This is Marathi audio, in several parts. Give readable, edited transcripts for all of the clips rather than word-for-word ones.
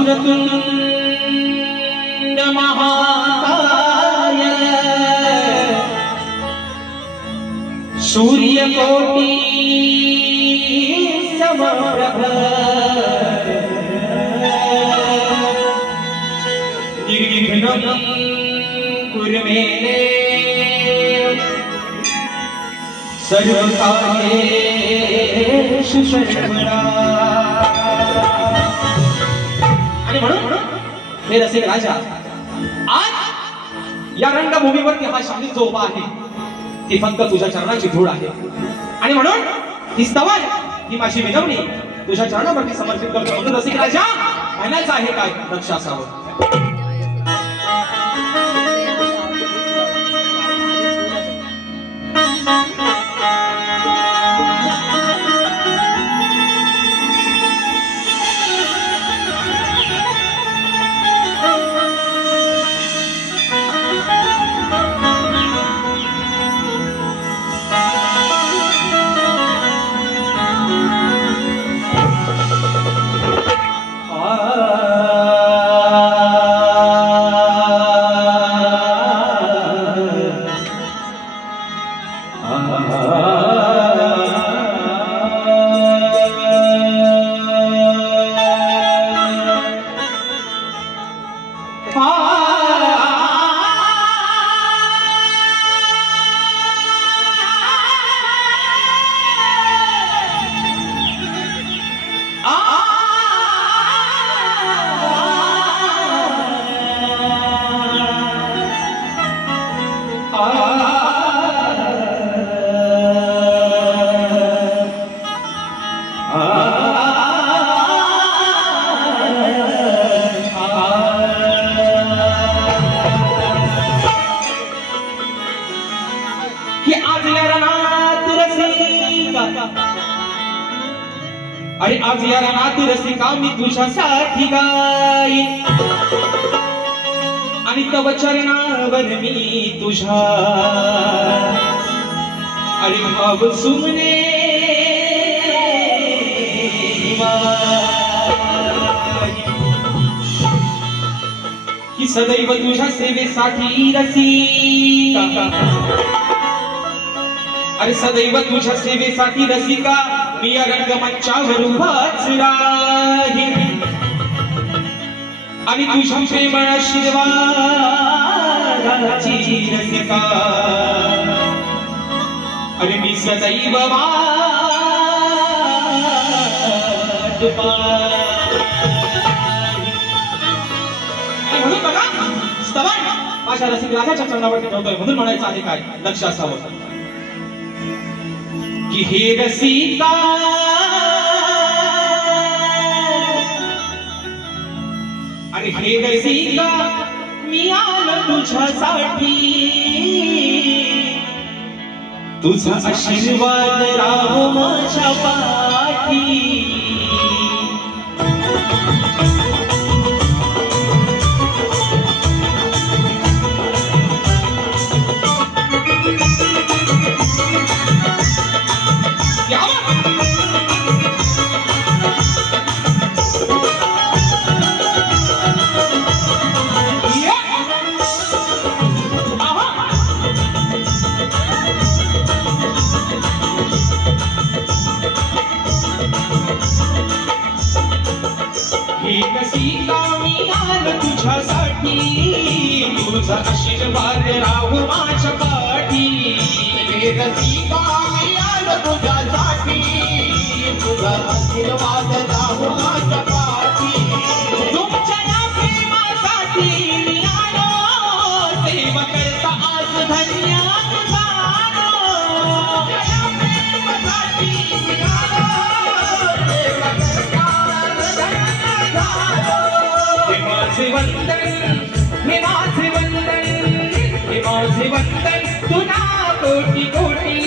वक्रतुंड महाकाय सूर्यकोटि समप्रभ निर्विघ्नं कुरु मे सर्वकार्येषु सर्वदा। आणि म्हणून हे रसिक राजा आज या रंगभूमीवरती हा शामिल जो उभा आहे ती फक्त तुझ्या चरणाची धूळ आहे आणि म्हणून ही स्तवन ही माझी विनवणी तुझ्या चरणावरती समर्पित करतो। म्हणून रसिक राजा म्हणायचं आहे काय लक्ष असावं। अरे आज या रानात रसिका मी तुझ्यासाठी गाईन आणि तव चरणावर मी तुझ्या अरे भाव सुमने की सदैव तुझ्या सेवेसाठी रसिका अरे सदैव तुझ्या सेवेसाठी रसिका मी या रंगमंचावर उभाच राहीन आणि तुझ्या प्रेम आशीर्वादाची रसिका अरे मी सदैव वाट आणि म्हणून बघा स्तवन माझ्या रसिक राजाच्या चरणावरती ठेवतोय। म्हणून म्हणायचं आहे काय लक्ष असावं कि हे रसिका अरे हे रसिका मी आलो तुझ्यासाठी तुझा आशीर्वाद राहो माझ्या पाठी तुझा आशीर्वाद राहू माझ्या पाठी रसिका मी आलो तुझ्यासाठी तुझा आशीर्वाद राहू माझ्या पाठी तुमच्या या प्रेमासाठी मी आलो सेवा करता आज धन्य तुझा प्रेमासाठी मी आलो सेवा करता हे माझे वंदन हे माझे वंदन हे माझे वंदन तुला कोटी कोटी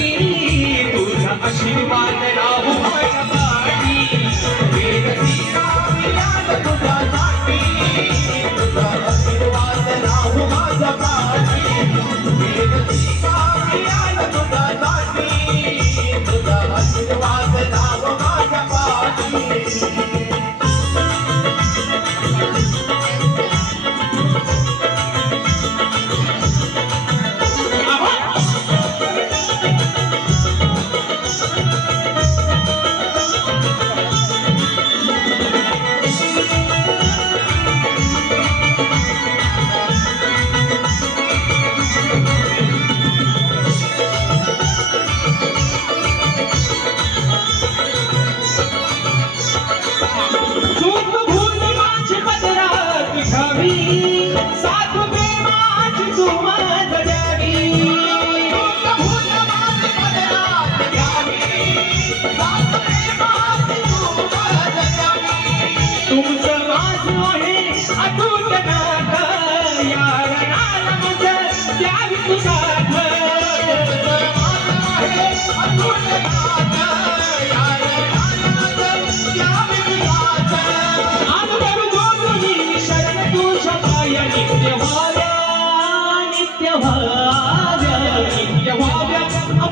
तुझा आशीर्वाद राहू माझ्या पाठी हे रसिका मी आलो तुझ्यासाठी तुझा आशीर्वाद राहू माझ्या पाठी हे रसिका मी आलो तुझ्यासाठी तुझा आशीर्वाद राहू माझ्या पाठी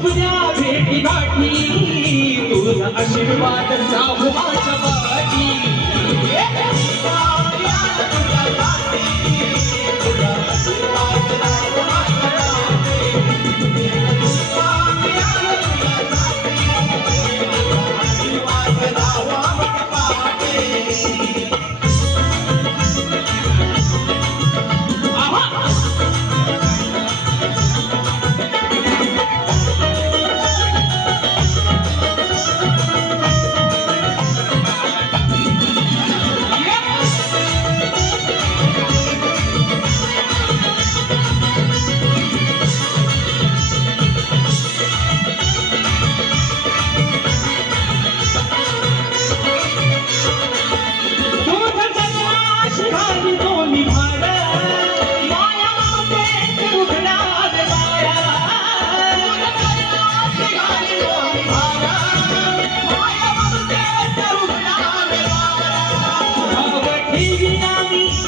स्वप्न्या भेटी गाठी तुझा आशीर्वाद राहू माझ्या पाठी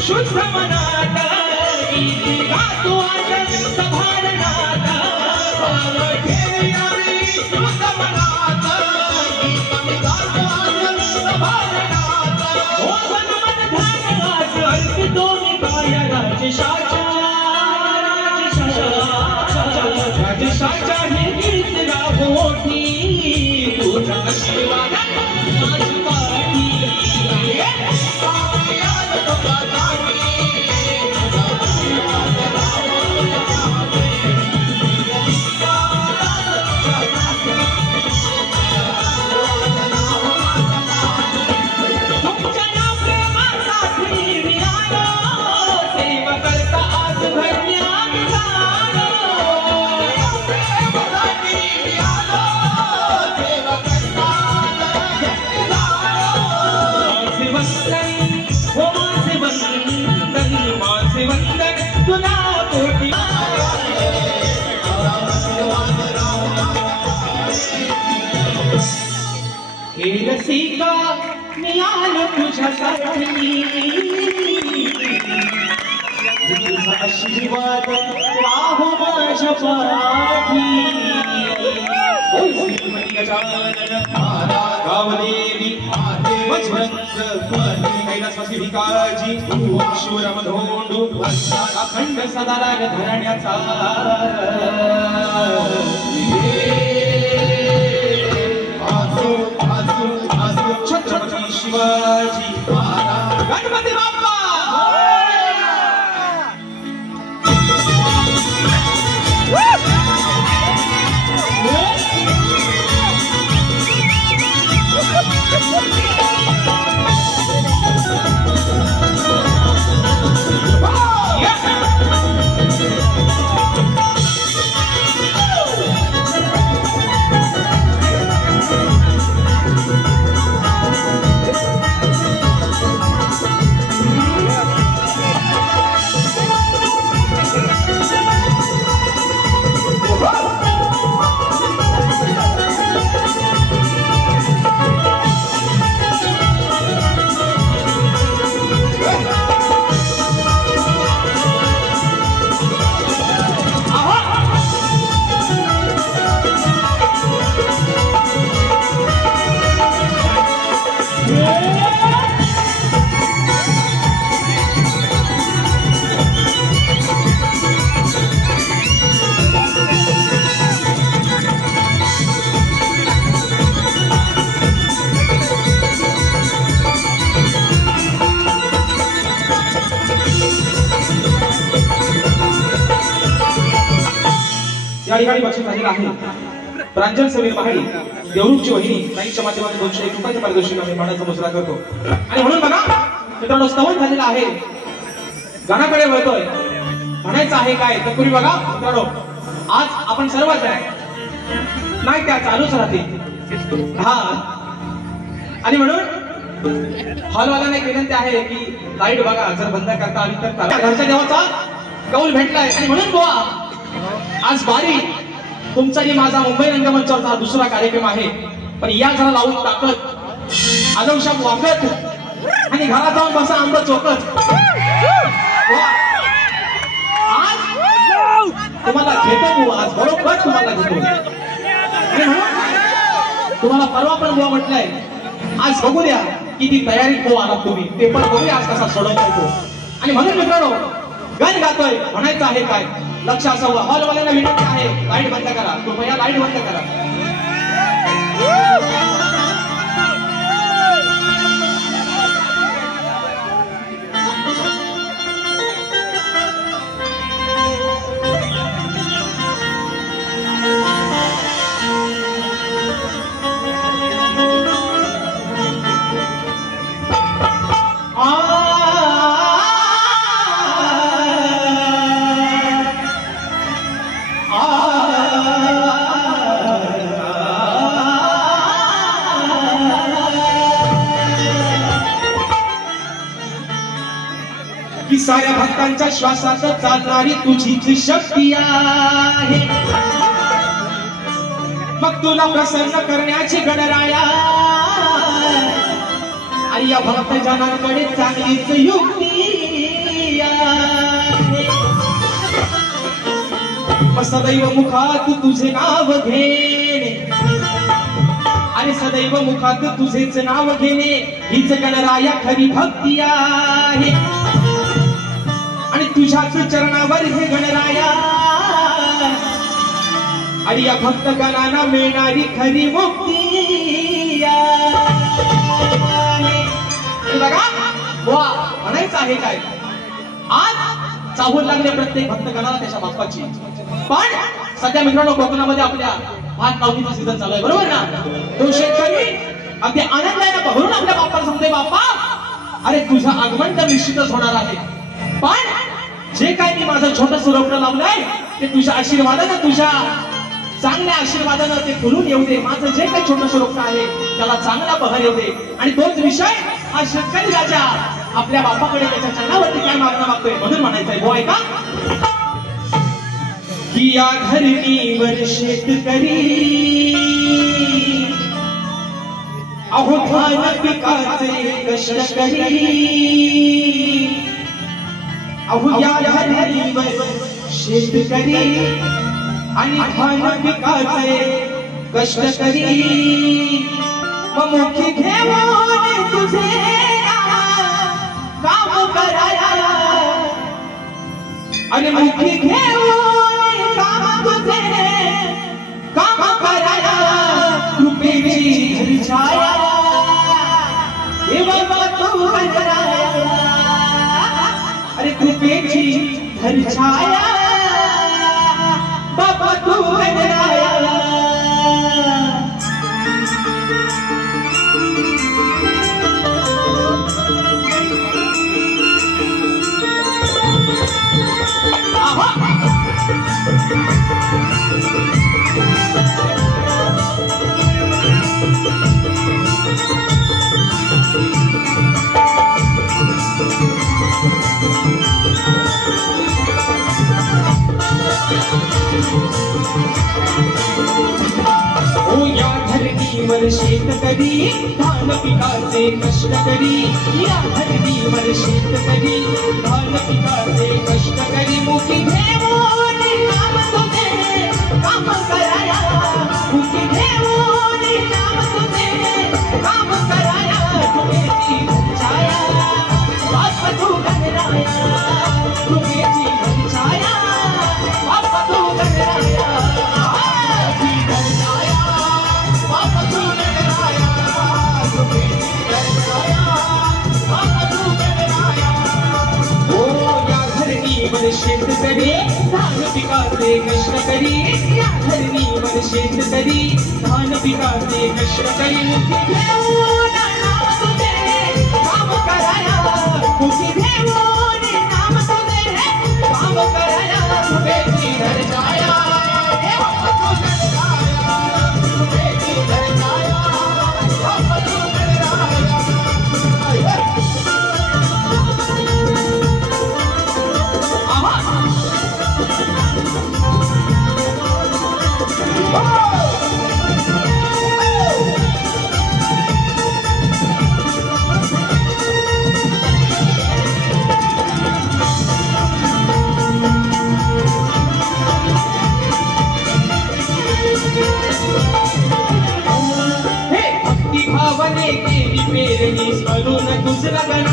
शुद्ध मनात गीती गातो आनंद भावनात शुद्ध मनात गीती गातो आनंद भावनात हो मन ध्यानात अर्पितो मी काय राजशाच्या हे गीत गावोठी तुझा आशीर्वाद माझी पाठी हे रसिका मी आलो तुझ्यासाठी तुझा आशीर्वाद राहो माझ्या पाठी ओ श्रीमती गजानन गावदेवी कैलासवासी भिकाजी शिवरामधोंडू अखंड सदा राग धरण्याचा छत्रपती शिवाजी गणपती बाप्पा या ठिकाणी बक्षीस झालेलं आहे प्रांजल समीर महाडी देवरूपची वहिनी ताईच्या माध्यमातून 201 रुपयाचं पारितोषिक आम्ही मानाचा मुजरा करतो आणि म्हणून बघा मित्रांनो स्तवन झालेलं आहे गाण्याकडे वळतोय म्हणायचं आहे काय तर पूर्वी बघा मित्रांनो आज आपण सर्वच आहे नाही त्या चालूच राहतील हा आणि म्हणून हॉलवाल्यांना एक विनंती आहे की लाईट बघा जर बंद करता आली तर घरच्या देवाचा कौल भेटलाय आणि म्हणून बुवा आज बारी तुमचा आणि माझा मुंबई रंगमंचावरचा हा दुसरा कार्यक्रम आहे पण या जरा लावून टाकत आदवशाप वाकत आणि घरात जाऊन बसा आंब चोकत आज तुम्हाला घेतो आज बरोबर तुम्हाला घेतो तुम्हाला परवा पण बुवा म्हटलंय, आज बघू द्या किती तयारीत हो आलात तुम्ही, ते पण बघूया आज कसा सोडवता येतो. आणि म्हणून मित्रांनो, गाणं गातोय म्हणायचं आहे काय, लक्ष असावं. हॉलवाल्यांना विनंती आहे, लाईट बंद करा, कृपया लाईट बंद करा. की साऱ्या भक्तांच्या श्वासात चालणारी तुझीच शक्ती आहे, मग तुला प्रसन्न करण्याची गणराया. आणि या भक्तजनांकडे चांगलीच युक्ती आहे. सदैव मुखात तुझे नाव घेणे, आणि सदैव मुखात तुझेच नाव घेणे हीच गणराया खरी भक्ती आहे. आणि तुझ्याच चरणावर हे गणराया, आणि या भक्तगणांना मिळणारी खरी मुक्ती आहे. बघा वा म्हणायचं आहे काय, आज चाहूल लागले प्रत्येक भक्तगणाला त्याच्या बाप्पाची. पण सध्या मित्रांनो कोकणामध्ये आपल्या भात लावणीचा सीझन चालू आहे, बरोबर ना. तो शेतकरी अगदी आनंदाने भरून आपल्या बाप्पाला सांगतोय, बाप्पा अरे तुझं आगमन तर निश्चितच होणार आहे, पण जे काय मी माझं छोटं रोपटं लावलंय ते तुझ्या आशीर्वादानं, तुझ्या चांगल्या आशीर्वादानं ते फुलून येऊ दे. माझं जे काही छोटं रोपटं आहे त्याला चांगला बहर येऊ दे. आणि तोच विषय हा शेतकरी राजा आपल्या बापाकडे त्याच्या चरणावरती काय मागणं मागतोय, म्हणून म्हणायचंय हो ऐका. की या धरणीवर शेतकरी अहो धान पिकाचे कष्ट करी, अहो या धरणीवर शेतकरी आणि धान पिकाचे कष्ट करी. मग मुखी घेऊन तुझे काम कराया, आणि मुखी घेऊन काम तुझे काम कराया. कृपेची धरी छाया हे बाबा तू गणराया, अरे कृपेची धरी छाया बाबा तू गणराया. शेतकरी धान पिकाचे कष्ट करी, या धरणीवर शेतकरी धान पिकाचे कष्ट करी. मुखी घेऊन काम तुझे काम कराया, मुखी घेऊन काम तुझे काम कराया. कृपेची धरी छाया बाप्पा तू गणराया, कृपेची धरी छाया बाप्पा तू गणराया. शेतकरी धान पिकाचे कष्ट करी, या धरणीवर शेतकरी धान पिकाचे कष्ट करी. मुखी घेऊन नाम तुझे काम कराया, मुखी घेऊन नाम तुझे काम कराया. कृपेची धरी छाया हे बाप्पा तू गणराया, कृपेची धरी छाया बाप्पा तू गणराया. तुझला गणा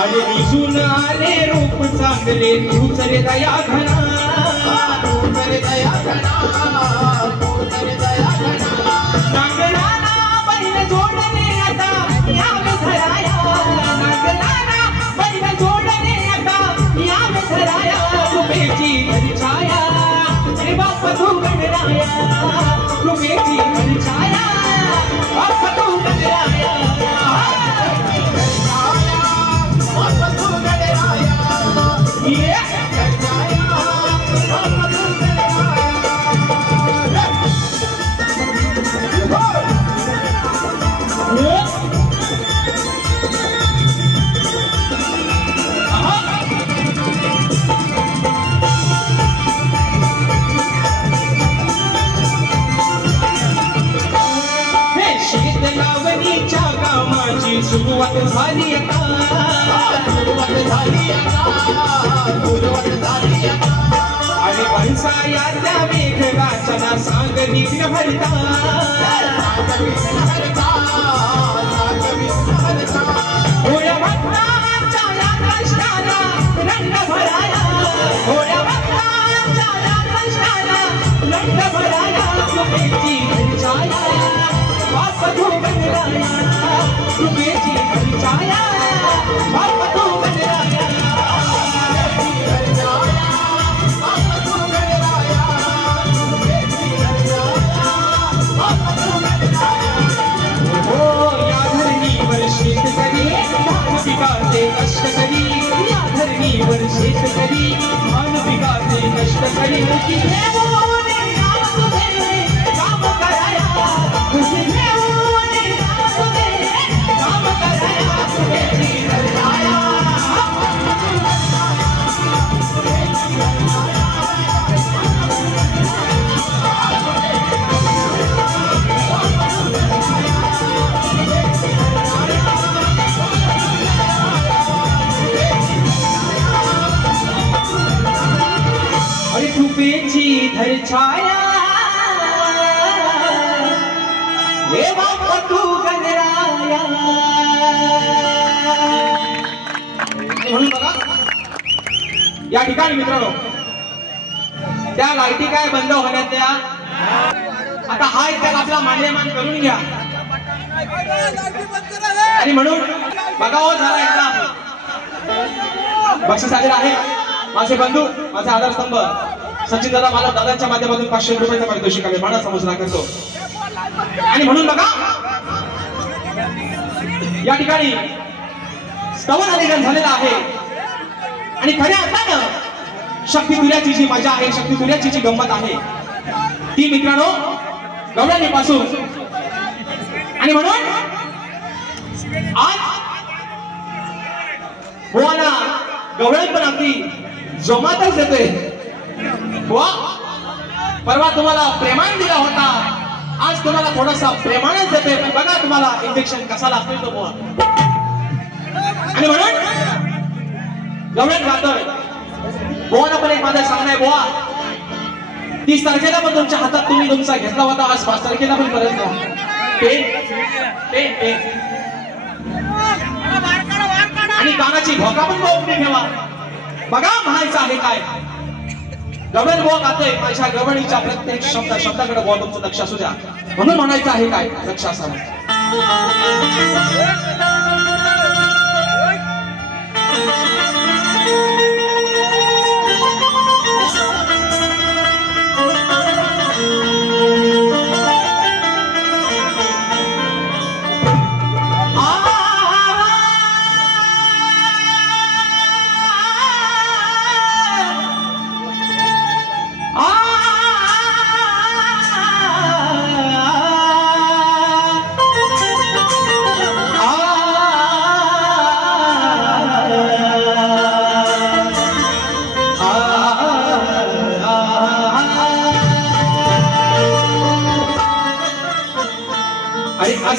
अरे विजून आले रूप चांगले तूच रे दया घना नागराला बैल जोडले आता यावे धराया नागराला बैल जोडले आता यावे धराया रुपेची घरी छाया रे बाप तू गणराया रुपेची घरी छाया बाप तू गणराया सुरुवात झाली आता आणि पावसाळ्याच्या मेघराजाला सांगली भरता होया भक्तांच्या या कष्टाला रंग भराया होया भक्तांच्या या कष्टाला रंग भराया रुपेची घरी छाया बाप तू गणराया रुपेची घरी छाया बाप तू गणराया हो या धरणीवर शेतकरी धान पिकाचे कष्ट करी या धरणीवर शेतकरी धान पिकाचे कष्ट करी काम कराया रुपेची धर छाया हे बाप तू गणराया म्हणून बघा या ठिकाणी मित्रांनो त्या लाईटी काय बंद होण्यात त्या आता हा एक आपला मान्यमान करून घ्या आणि म्हणून बघा हो झाला एकदा बक्षीस आलेला आहे माझे बंधू माझा आधारस्तंभ सचिन दादा मला दादांच्या माध्यमातून 500 रुपयाचा पारितोषिक आहे माना समजला करतो आणि म्हणून बघा या ठिकाणी स्तवन आलेखन झालेला आहे आणि खऱ्या अर्थानं शक्ती तुऱ्याची जी मजा आहे शक्ती तुऱ्याची जी गंमत आहे ती मित्रांनो गवळणीपासून आणि म्हणून आज बुवाना गवळण पण अगदी जोमातच येते बुवा परवा तुम्हाला प्रेमाने दिला होता आज तुम्हाला थोडासा प्रेमानेच देते पण बघा तुम्हाला इंजेक्शन कसा लागतोय तो बुवा आणि म्हणून गवळण गातोय बुवाना पण एक माझं सांगणं आहे बुवा 30 तारखेला पण तुमच्या हातात तुम्ही तुमचा घेतला होता आज 5 तारखेला पण परत घ्या आणि कानाची भोका पण ओपनी ठेवा बघा म्हणायचं आहे काय गवळण बुवा गातोय माझ्या गवळणीच्या प्रत्येक शब्दाकडे बुवा तुमचं लक्ष असू द्या म्हणून म्हणायचं आहे काय लक्ष असावं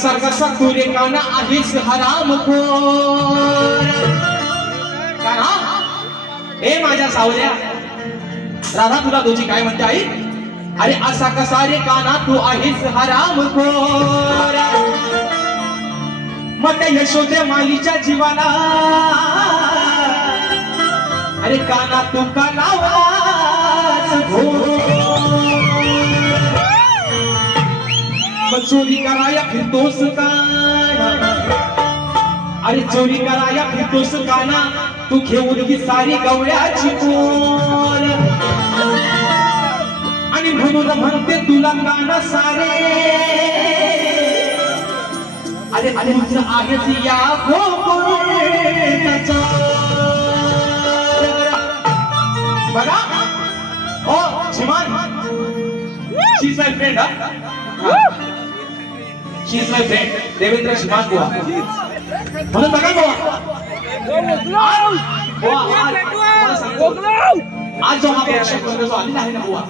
सारखा तुरे काना आहेस हरामखोर काना हे माझ्या सावल्या राधा तुला तुझी काय म्हणते आई अरे असा कसा रे काना तू आहेस हरामखोर मग त्या यशोदे माईच्या जीवाला अरे काना तू का लावास मग चोरी कराया फिरतोस काना अरे चोरी कराया फिरतोस काना तू घेऊन ही सारी गवळ्याची पोर आणि म्हणून म्हणते तुला काना सारे अरे तुझ आहेस या गोकुळाचा बघा हो श्रीमान she is my friend she is my friend Devendra श्रीमान बुवा म्हणून बघा बुवा आज जो हा प्रेक्षक वर्ग जो आलेला आहे ना बुवा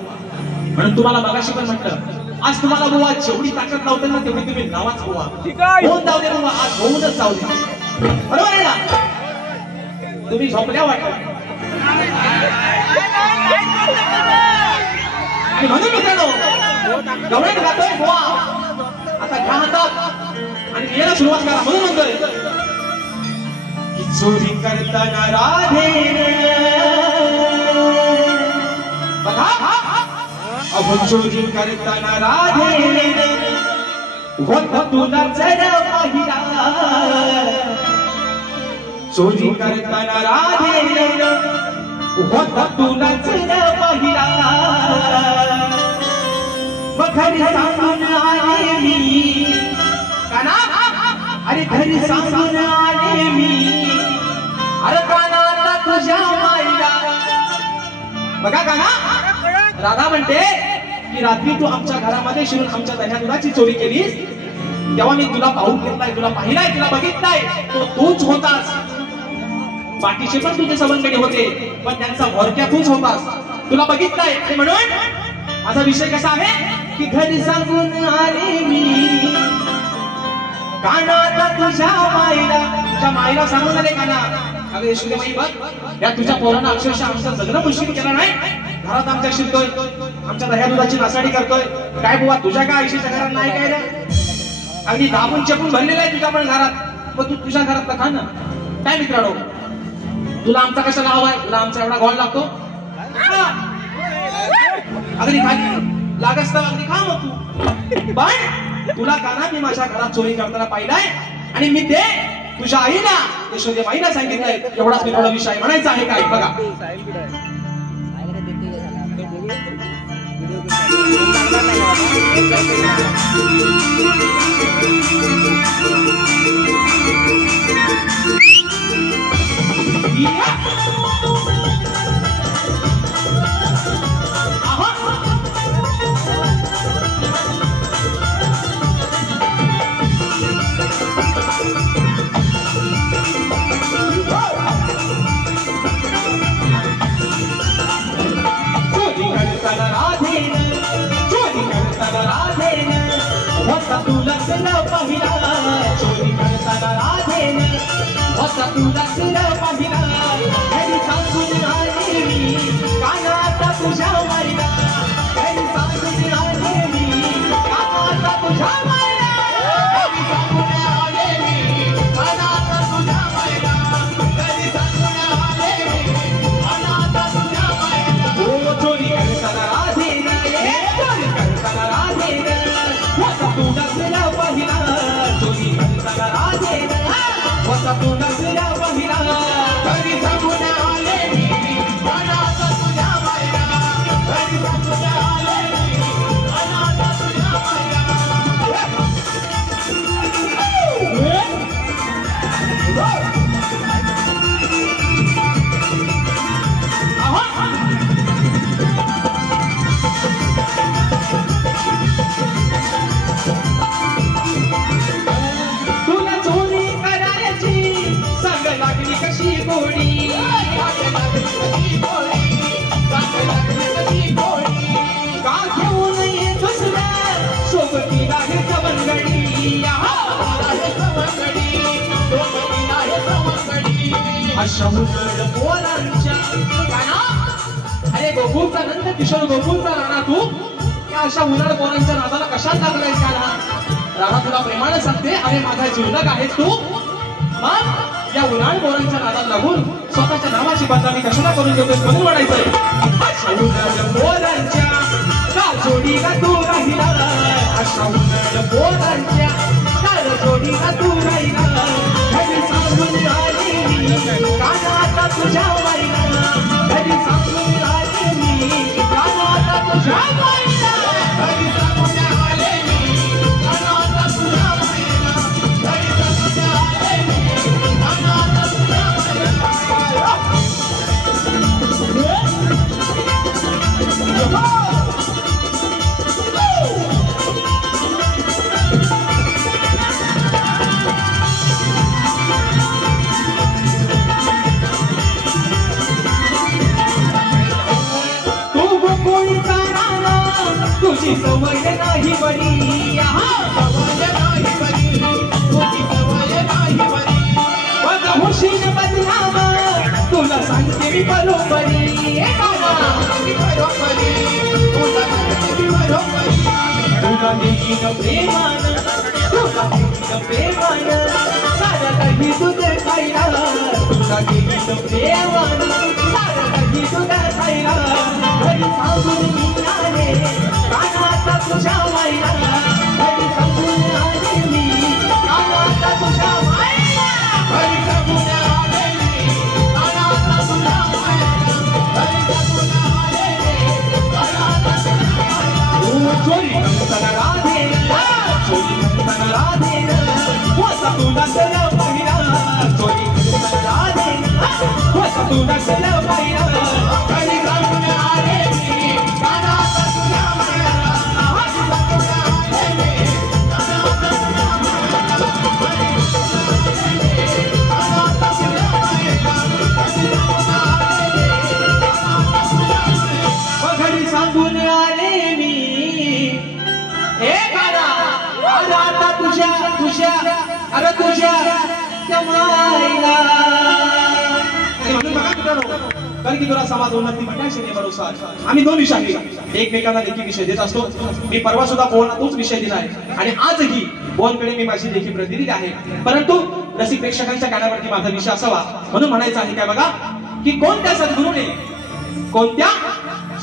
म्हणून तुम्हाला मगाशी पण म्हटलं आज तुम्हाला बुवा जेवढी ताकद लावते ना तेवढी तुम्ही नावाच बुवा होऊन जाऊ दे बुवा आज होऊनच जाऊ दे बरोबर आहे ना तुम्ही झोपल्या वाटत आणि म्हणून मित्रांनो गवळण गातोय बुवा आता घ्या हातात आणि याला सुरुवात करा म्हणून म्हणतोय की चोरी करताना राधे बघा अहो चोरी करताना राधे होत तुला जर पाहिला चोरी करताना राधे होत तुला जर पाहिला घरी सांगून आले मी काना अरे घरी सांगून आले मी अरे काना तुझ्या माईला बघा काना राधा म्हणते की रात्री तू आमच्या घरामध्ये शिरून आमच्या दह्या दुधाची चोरी केलीस तेव्हा मी तुला पाहून घेतलाय तुला पाहिलाय तुला बघितलाय तो तूच होतास बाकीचे पण तुझे सवंगडी होते पण त्यांचा भोरक्या तूच होतास तुला बघितलाय आणि म्हणून माझा विषय कसा आहे की घरी सांगून आले मी काना तुझ्या माईला सांगून आले काना अगं यशोदेबाई बघ या तुझ्या पोरांना अक्षरशः आमचं जगणं मुश्किल केलं नाही घरात आमच्या शिरतोय आमच्या दह्या दुधाची नासाडी करतोय काय बुवा तुझ्या काय आयुष्याच्या घरात नाही काय रे अगदी दाबून चपून भरलेला आहे तुझ्या पण घरात पण तू तुझ्या घरात खा ना काय मित्रांनो तुला आमचा कसा गाव आहे तुला आमचा एवढा गोळ लागतो अगदी खाली लागस तर अगदी खा मग तू पण तुला काना मी माझ्या घरात चोरी करताना पाहिलाय आणि मी ते तुझ्या आईला यशोदेबाईला सांगितलंय एवढाच मी थोडा विषय म्हणायचा आहे काय बघा तुला पाहिला चोरी करताना राधेन होता तुला पाहिला घरी सांगून आले मी काना तुझ्या माईला घरी सांगून आले मी काना तुझ्या माईला घरी सांगून आले मी काना तुझ्या माईला घरी सांगून आले मी काना तुझ्या माईला हो चोरी करताना राधेन चोरी करताना राधेन होता तुला पाहिला चोरी करताना राधेन होता तुला पाहिला घरी सांगून आले मी काना तुझ्या माईला घरी सांगून आले मी काना तुझ्या माईला तुला चोरी करायची सांग लागली कशी गोडी का घेऊन येतोस ना सोबतीला हे सवंगडी अशा मुलं पोरांच्या अरे गोकुळचा नंद किशोर गोकुळचा राणा तू या अशा उन्हाळ पोरांच्या नादाला कशात लागलाय त्याला? राधा तुला प्रेमाने सांगते, अरे माझा जीवलग आहेस तू. मग या उन्हाळ पोरांच्या नादाला लागून स्वतःच्या नावाची बदनामी कशाला करून घेतोय म्हणून म्हणायचंय, अशा उन्हाळ पोरांच्या जोडीला तू राहिला, अशा उन्हाळ पोरांच्या जोडीला तू राहिला. घरी सांगून आली मी कानात तुझ्या वाईला, घरी सांगून आली मी कानात तुझ्या वाईला, घरी सांगून आले मी कानात तुझ्या वाईला, घरी सांगून आले मी कानात तुझ्या वाईला. तुझी सवय नाही बरी, सवय नाही बरी, तुझी सवय नाही बरी. बघ होशील बदनाम, तुला सांगते मी बरोबरी, तुला देईन प्रेमान, तुला देईन प्रेमान, सारं काही तुझं खायला, तुला देईन प्रेमान, सारं काही तुझं खायला. घरी सांगून मी आले कानात तुझ्या वाईला, घरी सांगून आले मी कानात तुझ्या वाईला, घरी सांगून आले मी कानात तुझ्या वाईला, घरी सांगून आले मी कानात तुझ्या वाईला. चोरी म्हणताना राधे, चोरी म्हणताना राधे, वसा तुला सला पाहिला, चोरी म्हणताना राधे, वसा तुला सला पाहिला. घरी सांगून आले मी कानात तुझ्या वाईला, घरी सांगून आले मी कानात तुझ्या वाईला, घरी सांगून आले मी कानात तुझ्या वाईला, घरी सांगून आले मी कानात तुझ्या वाईला. घरी सांगून आले मी हे काना, अरे आता तुझ्या तुझ्या अरे तुझ्या कमाईला. म्हणून बघा मित्रांनो, कारण की तुला समाज उन्नती मंडळानुसार आम्ही दोन विषय एकमेकांना देखील विषय देत असतो. मी परवा सुद्धा पोहणा तोच विषय दिलाय आणि आजही बोनकडे मी माझी देखील प्रतिनिधी आहे. परंतु रसिक प्रेक्षकांच्या कानावरती माझा विषय असावा म्हणून म्हणायचं आहे काय बघा, की कोणत्या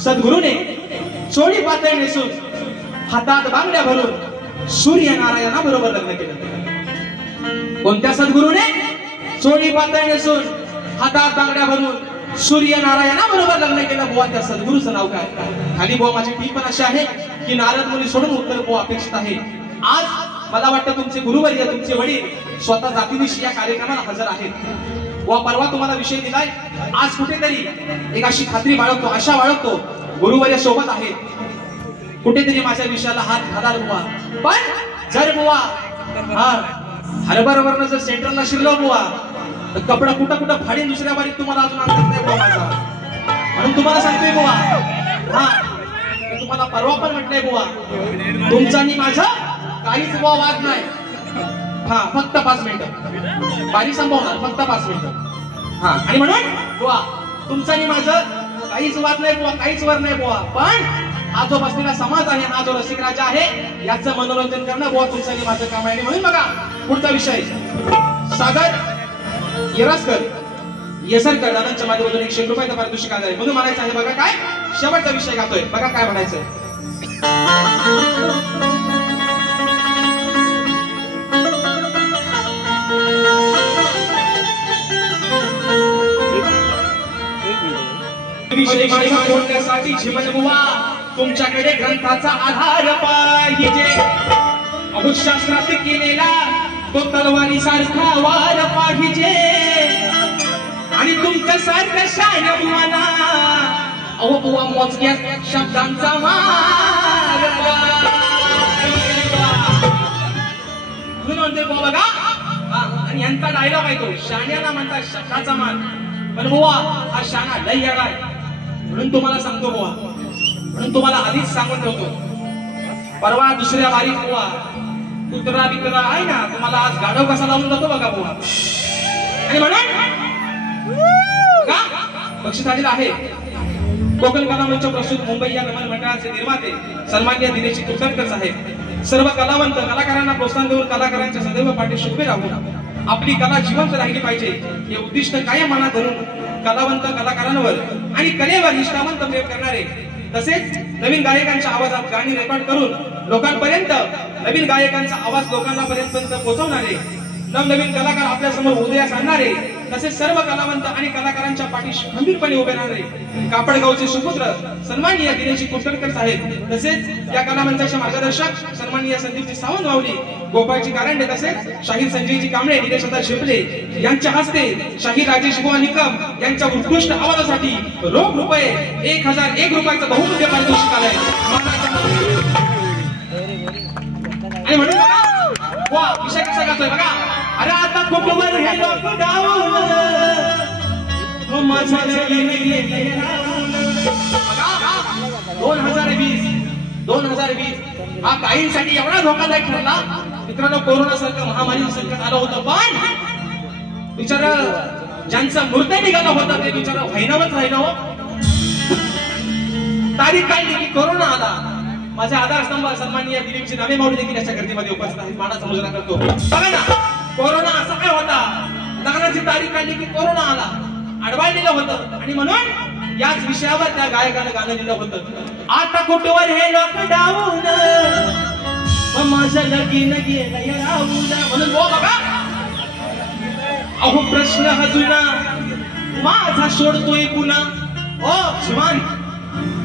सद्गुरूने चोळी पातळ नेसून हातात बांगड्या भरून सूर्यनारायणा बरोबर लग्न केलं. कोणत्या सद्गुरूने चोळी पातळ नेसून हातात बांगड्या भरून सूर्यनारायणा बरोबर लग्न केलं. बुवा त्या सद्गुरूचं नाव काय? खाली बुवा माझी टीप पण अशी आहे की नारद मुनी सोडून उत्तर बुवा अपेक्षित आहे. आज मला वाटतं तुमचे गुरुवर्य तुमचे वडील स्वतः जातीनिशी या कार्यक्रमाला हजर आहेत. बुवा परवा तुम्हाला विषय दिलाय, आज कुठेतरी एक अशी खात्री बाळगतो, आशा बाळगतो गुरुवर्य सोबत आहे, कुठेतरी माझ्या विषयाला हात घालाल बुवा. पण जर बुवा हरभरावरनं जर सेंट्रलला शिरलो बुवा तर कपडा कुठं कुठं फाडीन दुसऱ्या बारीत तुम्हाला अजून अंदाज नाही बुवा माझा. म्हणून तुम्हाला सांगतोय बुवा, तुम्हाला परवा पण म्हटलंय बुवा, तुमचा आणि माझा काहीच बुवा वाद नाही. फक्त 5 मिनिटं बारी संपवणार, फक्त 5 मिनिटं. आणि म्हणून बुवा तुमचा आणि माझं काहीच वाद नाही बुवा, काहीच वर नाही बुवा. पण हा जो बसलेला समाज आहे, हा जो रसिक राजा आहे, याचं मनोरंजन करणं बुवा तुमचं आणि माझं काम आहे. म्हणून बघा पुढचा विषय, सागर येसरकर दादांच्या माध्यमातून 100 रुपयाचं पारितोषिक आलं आहे. म्हणून म्हणायचं आहे बघा काय शेवटचा विषय गातोय, बघा काय म्हणायचंय. बोलण्यासाठी जीवन बुवा तुमच्याकडे ग्रंथाचा आधार पाहिजे. अभूतशास्त्रात केलेला तो तलवारी सारखा वार पाहिजे आणि तुमच्या सारखं शान बुवाना अहो बुवा मोजक्या शब्दांचा मार. म्हणून म्हणते बुवा बघा, आणि यांचा डायलॉग आहे तो, शाण्याला म्हणतात शब्दाचा मान. पण बुवा हा शाणा लई येडा आहे. म्हणून तुम्हाला सांगतो बुवा, म्हणून तुम्हाला आधीच सांगून ठेवतो, परवा दुसऱ्या बारीत बुवा कुत्रा बित्रा आहे ना, तुम्हाला आज गाढव कसा लावून जातो बघा बुवा. आणि म्हणून बघा बक्षीस आलेलं आहे. कोकण कला मंच प्रस्तुत मुंबई या नमन मंडळाचे निर्माते सन्माननीय दिनेश कुलकर्णी साहेब सर्व कलावंत कलाकारांना प्रोत्साहन देऊन कलाकारांच्या सदैव पाठीशी उभे राहून आपली कला जिवंत राहिली पाहिजे हे उद्दिष्ट कायम मनात धरून कलावंत कलाकारांवर आणि कलेवर निष्ठावंत प्रेम करणारे तसेच नवीन गायकांच्या आवाजात गाणी रेकॉर्ड करून लोकांपर्यंत नवीन गायकांचा आवाज लोकांपर्यंत पोहोचवणारे नवनवीन कलाकार आपल्या समोर उदयास आणणारे तसेच सर्व कलावंत आणि कलाकारांच्या पाठीशी खंबीरपणे उभे राहणारे कापडगावचे सुपुत्र सन्माननीय दिनेश कुलकर्णी साहेब तसेच या कलावंताचे मार्गदर्शक सन्माननीय संदीपजी सावंत माऊली गोपाळजी कारंडे तसेच शाहीर संजयजी कांबळे निलेश शिपले यांच्या हस्ते शाहीर राजेश बुवा निकम यांच्या उत्कृष्ट आवाजासाठी रोख रुपये 1001 रुपयाचं बहुमूल्य पारितोषिक आलंय आणि म्हणून वा विषय कसा गातोय बघा अरे आता कुटुंबावर हे लॉकडाऊन हो माझा गेले 2020 हा काहींसाठी एवढा धोकादायक ठरला मित्रांनो कोरोना सारखं महामारी संकट आलं होतं पण बिचारा ज्यांचा मृत्यू निघाला होता ते बिचारा व्हायनावच राहिलं हो तारीख काढली की कोरोना आला माझे आधारस्तंभ सन्माननीय दिलीपजी नामे माऊली देखील याच्या गर्दीमध्ये उपस्थित आहेत मानाचा मुजरा करतो बघा ना कोरोना असा काय होता लग्नाची तारीख काढली की कोरोना आला अडवाळलेलं होतं आणि म्हणून याच विषयावर त्या गायकानं गाणं लिहिलं होतं आता कुठवर हे लॉकडाऊन माझं लगीन गेलं राहून म्हणून हो बघा अहो प्रश्न हा जुना माझा सोडतोय पुन्हा ओ श्रीमान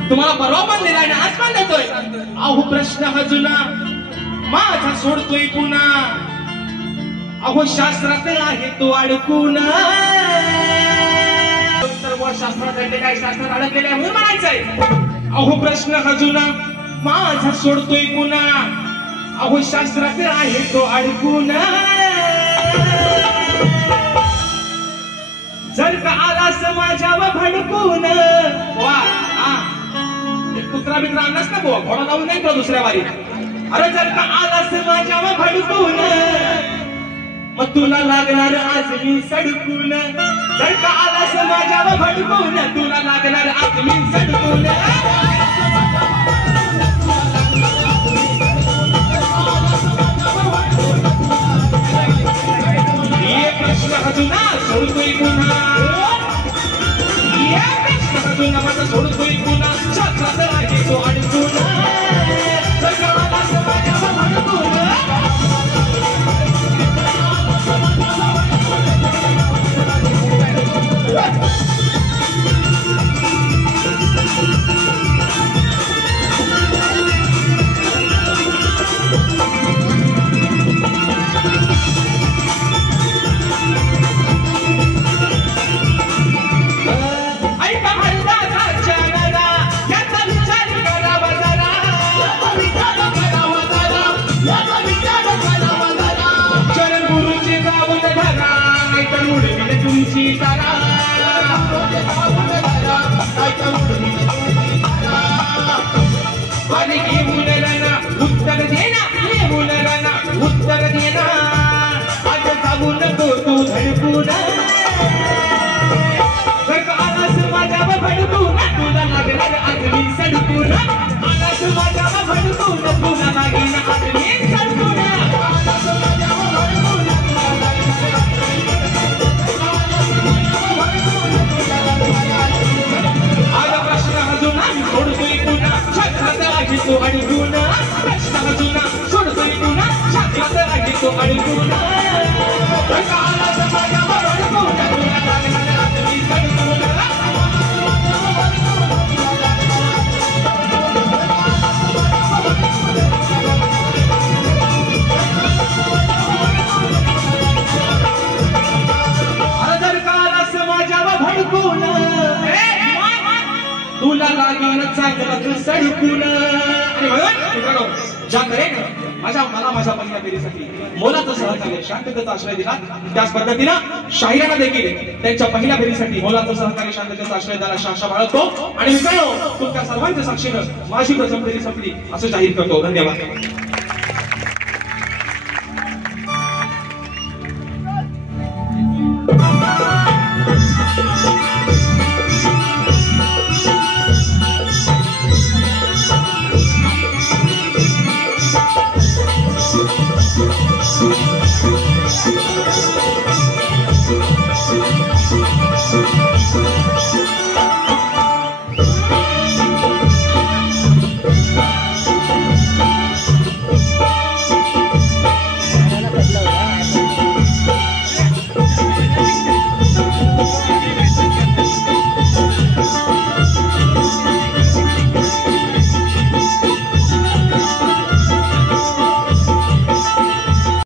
तुम्हाला परवा पण दिलाय ना आज पण देतोय अहो प्रश्न हा जुना माझा सोडतोय पुन्हा अहो शास्त्रात आहे तो अडकून सर्व शास्त्रात काय शास्त्रात अडकलेलं आहे म्हणून म्हणायचंय अहो प्रश्न हा जुना माझा सोडतोय पुन्हा अहो शास्त्रात आहे तो अडकून जर का आलास माझ्यावर भडकून वा कुत्रा बित्रा आणलास ना बुवा घोडा लावून नाही तुला दुसऱ्या वारी अरे जर का आलास माझ्यावर भडकून मग तुला लागणार आज मी सडकून जर का आलास माझ्यावर भडकून तुला लागणार आज मी सडकून ये प्रश्न अजून सोडतोय पुन्हा ये प्रश्न अजून माझा सोडतोय पुन्हा शास्त्रात आहे तो अडकून जर का आलास माझ्यावर भडकून उत्तर देना आज जागून तू धडकून जर का आलास माझ्यावर भडकून तुला लागणार आज मी सडकून आलास माझ्यावर भडकून तुला लागेल आज मी सडकून आज प्रश्न अजून सोडतोय पुन्हा शास्त्रात आहे तो अडकून प्रश्न अजून सोडतोय पुन्हा शास्त्रात आहे तो अडकून जर का आलास माझ्यावर भडकून तुला लागणार आज मी सडकून तुला लागेल चांगलं सडकून आणि मित्रांनो ज्या करेन माझ्या पहिल्या फेरीसाठी मोलाचं सहकार्य शांततेचा आश्रय दिला त्याच पद्धतीनं शाहिरांना देखील त्यांच्या पहिल्या फेरीसाठी मोलाचं सहकार्य शांततेचा आश्रय द्यायला आशा बाळगतो आणि मित्रांनो तुमच्या सर्वांच्या साक्षीनं माझी प्रथम फेरी संपली असं जाहीर करतो धन्यवाद